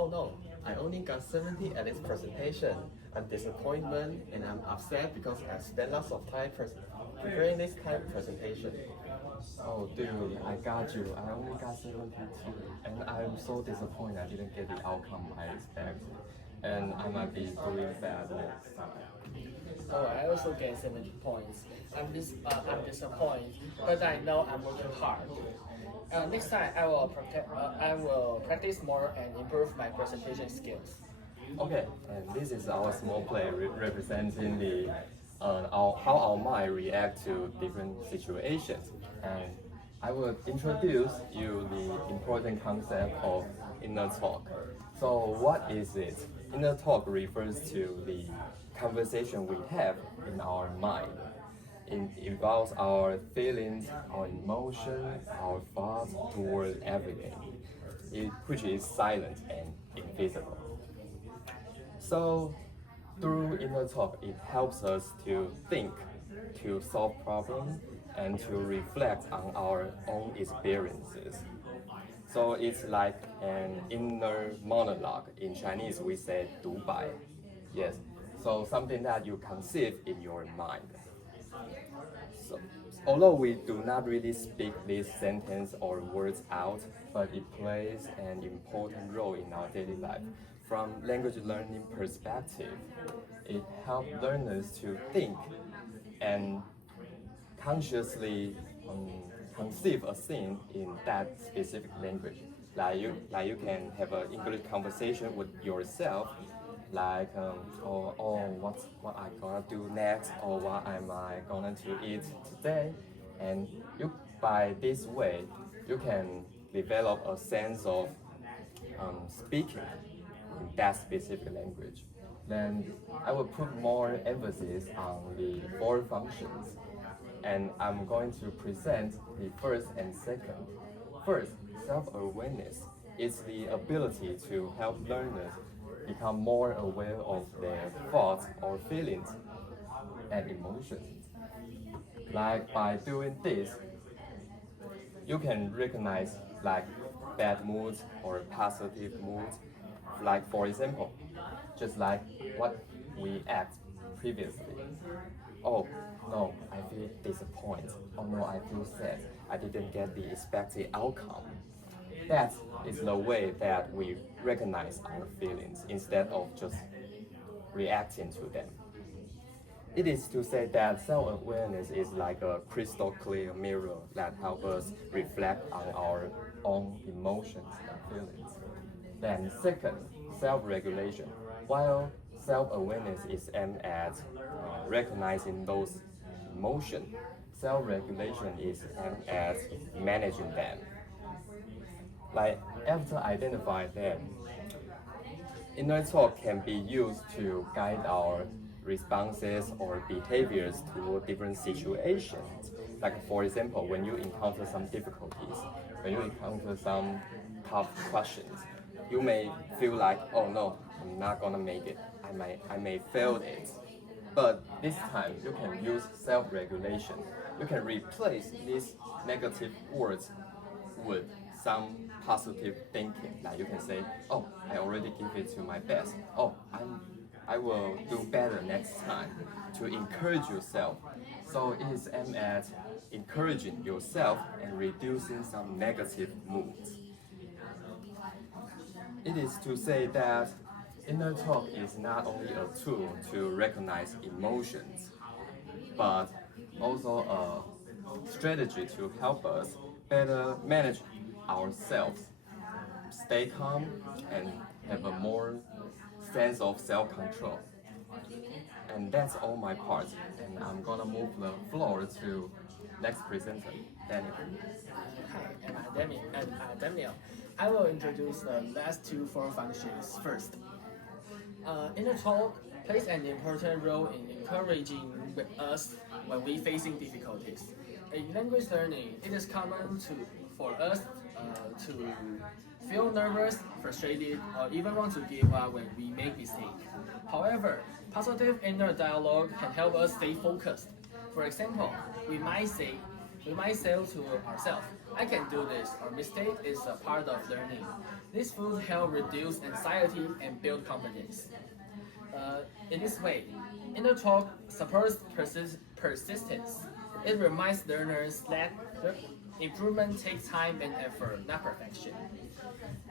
oh no, I only got 70 at this presentation. I'm disappointed and I'm upset because I spent lots of time preparing this type of presentation. Oh, dude, I got you. I only got 72, and I'm so disappointed I didn't get the outcome I expected. And I might be doing bad next time. Oh, I also get 70 points. I'm disappointed, but I know I'm working hard. Next time I will practice more and improve my presentation skills. Okay, and this is our small play representing how our mind react to different situations. And I will introduce you the important concept of inner talk. So what is it? Inner talk refers to the conversation we have in our mind. It involves our feelings, our emotions, our thoughts toward everything, which is silent and invisible. So, through inner talk, it helps us to think, to solve problems, and to reflect on our own experiences. So it's like an inner monologue. In Chinese, we say 独白. Yes. So something that you conceive in your mind. So, although we do not really speak this sentence or words out, but it plays an important role in our daily life. From language learning perspective, it helps learners to think and consciously conceive a scene in that specific language. Like you can have an English conversation with yourself, like what I gonna do next, or what am I going to eat today, and you by this way you can develop a sense of speaking in that specific language. Then I will put more emphasis on the four functions, and I'm going to present the first and second. First, self-awareness is the ability to help learners become more aware of their thoughts or feelings and emotions. Like by doing this, you can recognize like bad moods or positive moods. Like for example, just like what we act previously. Oh no, I feel disappointed. Oh no, I feel sad. I didn't get the expected outcome. That is the way that we recognize our feelings instead of just reacting to them. It is to say that self-awareness is like a crystal clear mirror that helps us reflect on our own emotions and feelings. Then second, self-regulation. While self-awareness is aimed at recognizing those emotions, self-regulation is aimed at managing them. Like after identifying them, inner talk can be used to guide our responses or behaviors to different situations. Like for example, when you encounter some difficulties, when you encounter some tough questions, you may feel like, oh no, I'm not gonna make it. I may fail it. But this time you can use self-regulation. You can replace these negative words with some positive thinking. Like you can say, oh, I already give it to my best. Oh, I will do better next time, to encourage yourself. So it is aimed at encouraging yourself and reducing some negative moods. It is to say that inner talk is not only a tool to recognize emotions, but also a strategy to help us better manage ourselves, stay calm, and have a more sense of self-control. And that's all my part. And I'm gonna move the floor to next presenter, Daniel. Hi, I'm Daniel. I will introduce the last two four functions first. Inner talk plays an important role in encouraging us when we facing difficulties. In language learning, it is common for us to feel nervous, frustrated, or even want to give up when we make mistakes. However, positive inner dialogue can help us stay focused. For example, we might say, We might say to ourselves, I can do this, or mistake is a part of learning. This would help reduce anxiety and build confidence. In this way, inner talk supports persistence. It reminds learners that improvement takes time and effort, not perfection.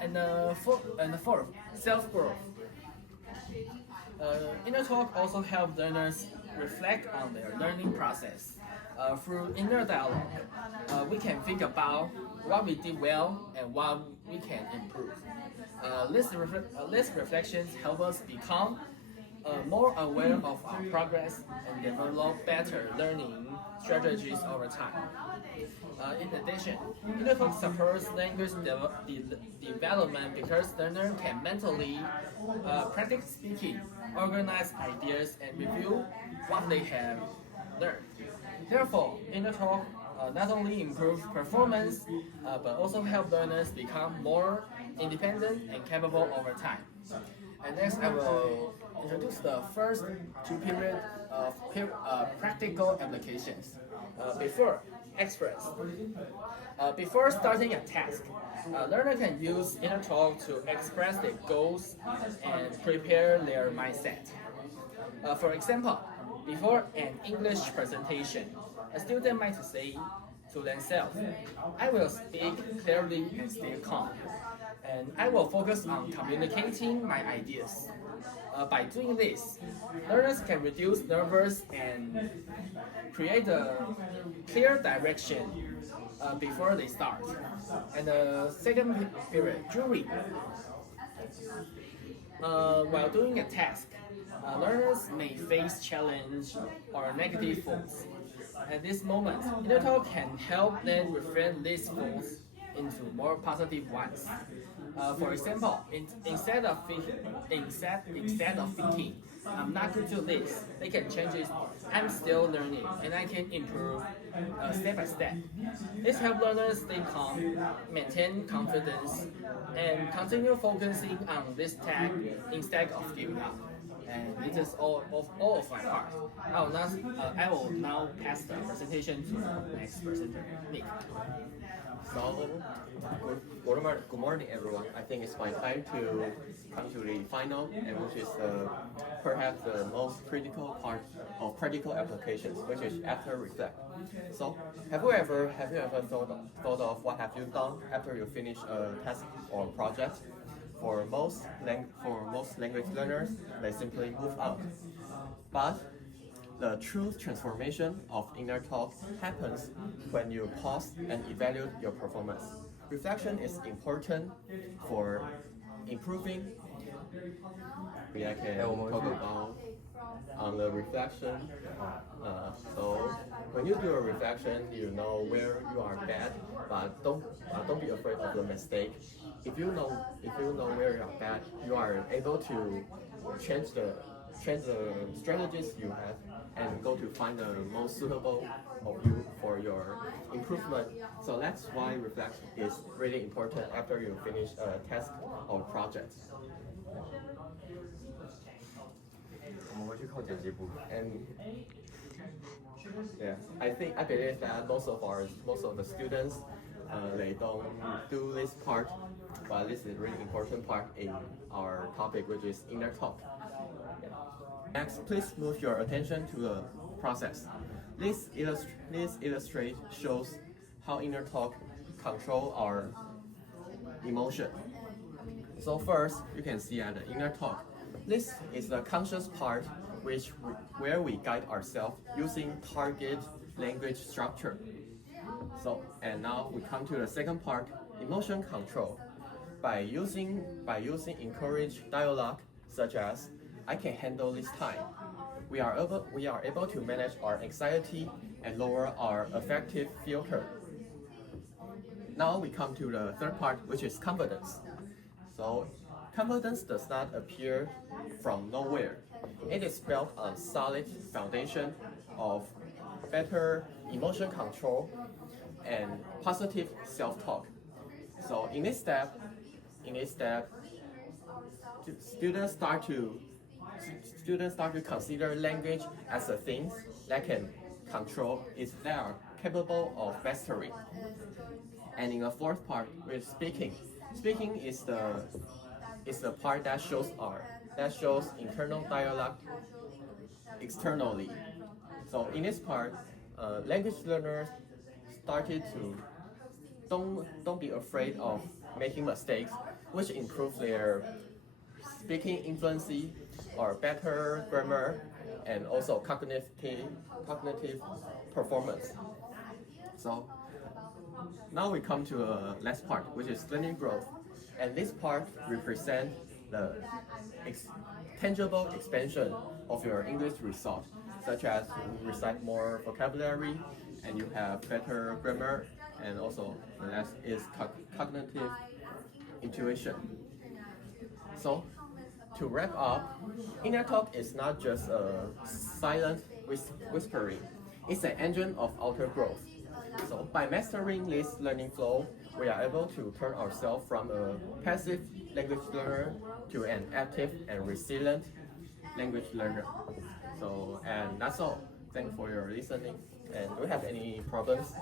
And the fourth, self-growth. Inner talk also helps learners reflect on their learning process. Through inner dialogue, we can think about what we did well and what we can improve. These reflections help us become more aware of our progress and develop better learning strategies over time. In addition, inner talk supports language development because learners can mentally practice speaking, organize ideas, and review what they have learned. Therefore, inner talk not only improves performance but also help learners become more independent and capable over time. And next, I will introduce the first two periods of practical applications. Before express. Before starting a task, a learner can use inner talk to express their goals and prepare their mindset. For example, before an English presentation, a student might say to themselves, I will speak clearly and stay calm, and I will focus on communicating my ideas. By doing this, learners can reduce nervous and create a clear direction before they start. And the second period, jury. While doing a task, learners may face challenge or negative thoughts. At this moment, inner talk can help them reframe these thoughts into more positive ones. For example, instead of thinking, I'm not good to this, they can change it. I'm still learning, and I can improve step by step. This helps learners stay calm, maintain confidence, and continue focusing on this task instead of giving up. And this is all of my part. I will now pass the presentation to the next presenter, Nick. So, good morning, everyone. I think it's my time to come to the final, and which is perhaps the most critical part of practical applications, which is after reflect. So, have you ever thought of what have you done after you finish a task or project? For most language learners, they simply move on. But the true transformation of inner talk happens when you pause and evaluate your performance. Reflection is important for improving. I can talk about on the reflection. So when you do a reflection, you know where you are bad, but don't be afraid of the mistake. If you know where you are bad, you are able to change the strategies you have and go to find the most suitable of you for your improvement. So that's why reflection is really important after you finish a task or project. 我们会去靠剪辑部分。 And yeah, I believe that most of the students they don't do this part, but this is a really important part in our topic, which is inner talk. Next, please move your attention to the process. This illustrate shows how inner talk control our emotion. So first, you can see at the inner talk. This is the conscious part where we guide ourselves using target language structure. So, and now we come to the second part, emotion control. By using encourage dialogue such as I can handle this time, we are able to manage our anxiety and lower our affective filter. Now we come to the third part, which is confidence. So confidence does not appear from nowhere. It is built on solid foundation of better emotion control and positive self-talk. So in this step, students start to consider language as a thing that can control capable of mastery. And in the fourth part, we're speaking. Speaking is the part that shows internal dialogue externally. So in this part, language learners started to don't be afraid of making mistakes, which improve their speaking fluency or better grammar and also cognitive performance. So now we come to a last part, which is learning growth. And this part represents the tangible expansion of your English result, such as you recite more vocabulary and you have better grammar, and also the last is cognitive intuition. So to wrap up, inner talk is not just a silent whispering, it's an engine of outer growth. So by mastering this learning flow, we are able to turn ourselves from a passive language learner to an active and resilient language learner. So, and that's all. Thanks for your listening. And do you have any problems?